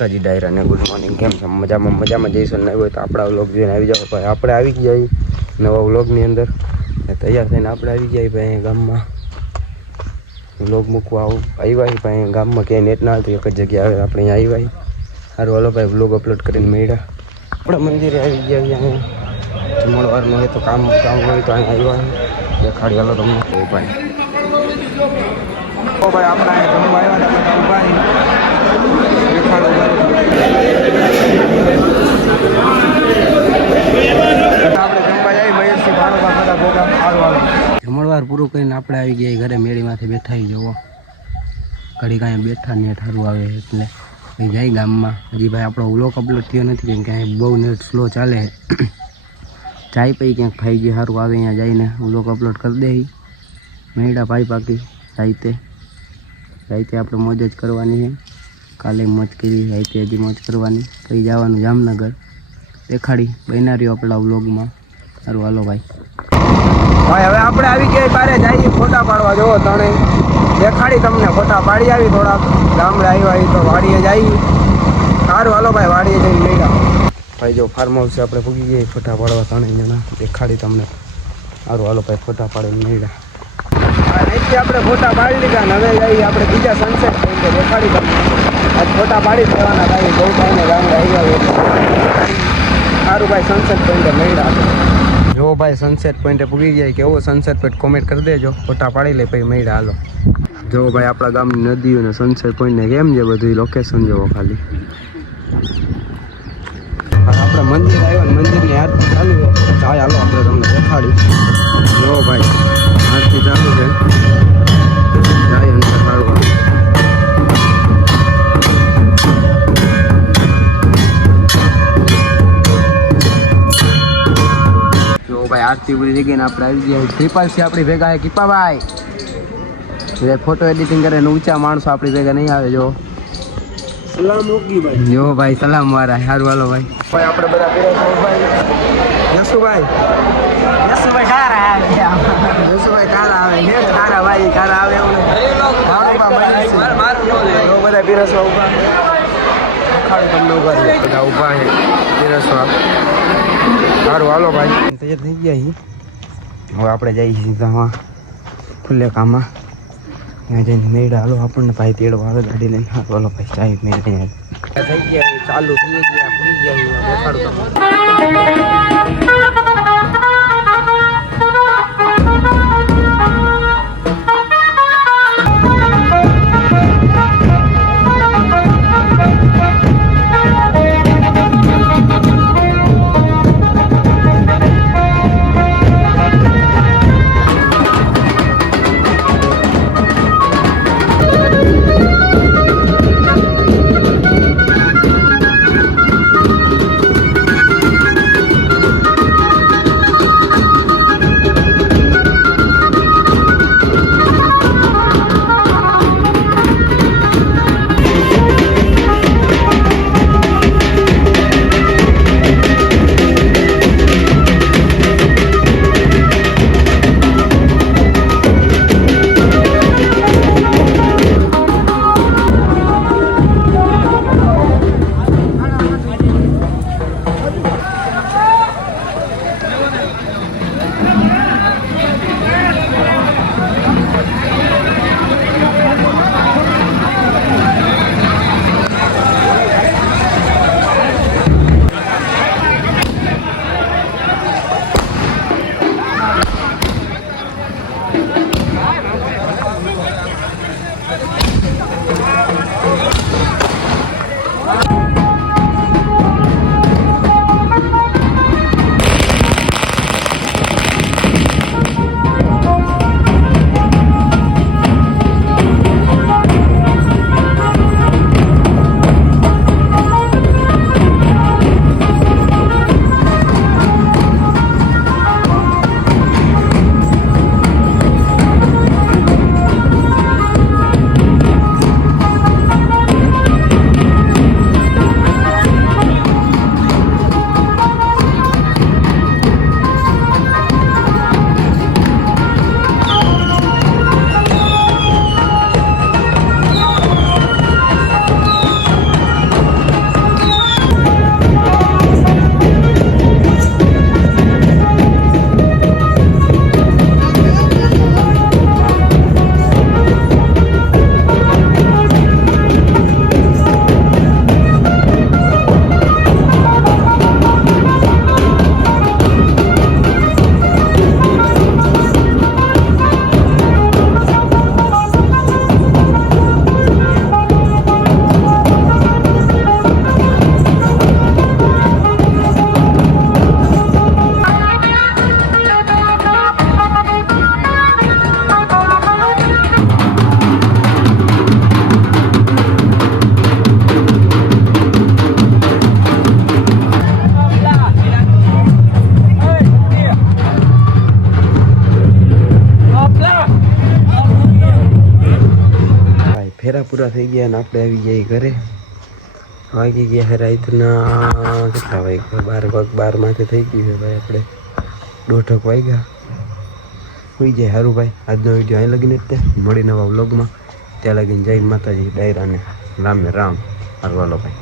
માતાજી ડાયરા ને good morning. કેમ છે? મજામાં જઈશું. નહીં હોય તો આપણા વ્લોગ જોઈને આવી જાવ ભાઈ. આપણે આવી જઈએ નવા વ્લોગની અંદર. તૈયાર થઈને આપણે આવી જઈએ ભાઈ અહીંયા ગામમાં વ્લોગ મૂકવા આવ્યા ભાઈ. ગામમાં ક્યાંય નેટ ના હતું, એક જ જગ્યાએ આવે આપણે અહીંયા આવ્યા. સારું હાલો ભાઈ, વ્લોગ અપલોડ કરીને મળ્યા. આપણે મંદિરે આવી ગયા અહીંયા. જમણવારનું હોય તો કામ હોય તો અહીંયા આવ્યા. દેખાડી હાલો તમને ભાઈ. ભાઈ આપણે અહીંયા જમવા આવ્યા હતા ભાઈ. જમણવાર પૂરું કરીને આપણે આવી ગયા ઘરે. મેળીમાંથી બેઠા જવો ઘડી કાંઈ બેઠા ને સારું આવે એટલે જાય ગામમાં. હજી ભાઈ આપણો વ્લોગ અપલોડ થયો નથી કેમ કે અહીં બહુ નેટ સ્લો ચાલે. ચાય પી ક્યાંક ખાઈ ગઈ સારું આવે અહીંયા જઈને વ્લોગ અપલોડ કરી દે. મેળા પાઈ પાકી સાહિત્ય આપણે મોજ જ કરવાની છે. કાલે મોજ કરી, સાહિત્ય હજી મોજ કરવાની. પછી જવાનું જામનગર. દેખાડી બન્યા રહ્યો આપણા વ્લોગમાં. સારું હાલો ભાઈ. ભાઈ હવે આપણે આવી ગયા બારે જઈએ ફોટા પાડવા. જોવો તણે દેખાડી તમને ફોટા પાડી આવી. થોડાક ગામડે આવ્યા તો વાડીએ જઈએ. સારું હાલો ભાઈ, વાડીએ જઈને મેળા ભાઈ. જો ફાર્મ હાઉસ આપણે પૂગી ગયા ફોટા પાડવા. 3 જણા દેખાડી તમને. સારું હાલો ભાઈ, ફોટા પાડીને મેળા. અહીંથી આપણે ફોટા પાડી લીધા ને હવે જઈએ આપણે બીજા સનસેટ પોઈન્ટે. દેખાડી તમને આજ ફોટા પાડી જ લેવાના ભાઈ. બહુ ભાઈને ગામડે આવ્યા. સારું ભાઈ, સનસેટ પોઈન્ટે મેળા. જો ભાઈ સનસેટ પોઈન્ટે પૂગી જાય. કેવો સનસેટ પોઈન્ટ કોમેન્ટ કરી દેજો. ફોટા પાડી લે પછી મેળા હાલો. જો ભાઈ આપણા ગામની નદીઓ ને સનસેટ પોઈન્ટને કેમ છે બધું લોકેશન જોવો ખાલી. આપણે મંદિર આવ્યો ને મંદિરની આરતી ચાલુ છે. ચાય હાલો આપણે તમને દેખાડી. જો ભાઈ આરતી ચાલુ છે. જાય અંદર કાઢવા. જો ભાઈ આરતી પૂરી થઈ ગઈ ને આપણે આવી ગયા. કૃપાલસિંહ આપણી ભેગા છે. કૃપાભાઈ ફોટો એડિટિંગ કરે ને ઊંચા માણસો આપણી ભેગા નહીં આવે. જો જો ભાઈ સલામ વાળા. સારું હાલો ભાઈ. ભાઈ આપણે બધા યશુભાઈ કારા આવે કારા ભાઈ કારા આવે બધા પીરસવા ઉભા. તમને બધા ઉભા છે પીરસવા. સારું હાલો ભાઈ. તૈયાર થઈ ગયા. હવે આપણે જઈએ સીધા ખુલ્લે કામમાં. ત્યાં જઈને મેળા હાલો આપણને ભાઈ તેડવા આવે ગાડી લઈને. સારું હાલો ભાઈ, ચાય મેળા થઈ ગયા ચાલુ થઈ ગયા ફરી ગયા. પૂરા થઈ ગયા અને આપણે આવી ગયા ઘરે. વાગી ગયા હે રાતના કેટલા વાગ્યા 12 માથે થઈ ગયું છે ભાઈ. આપણે 1:30 વાગ્યા. હોઈ જાય સારું ભાઈ. આજનો વિડીયો અહીં લગીને જ તે મળી નવા વ્લોગમાં. ત્યાં લગીને જય માતાજી ડાયરાને રામ ને રામ. હાલો ભાઈ.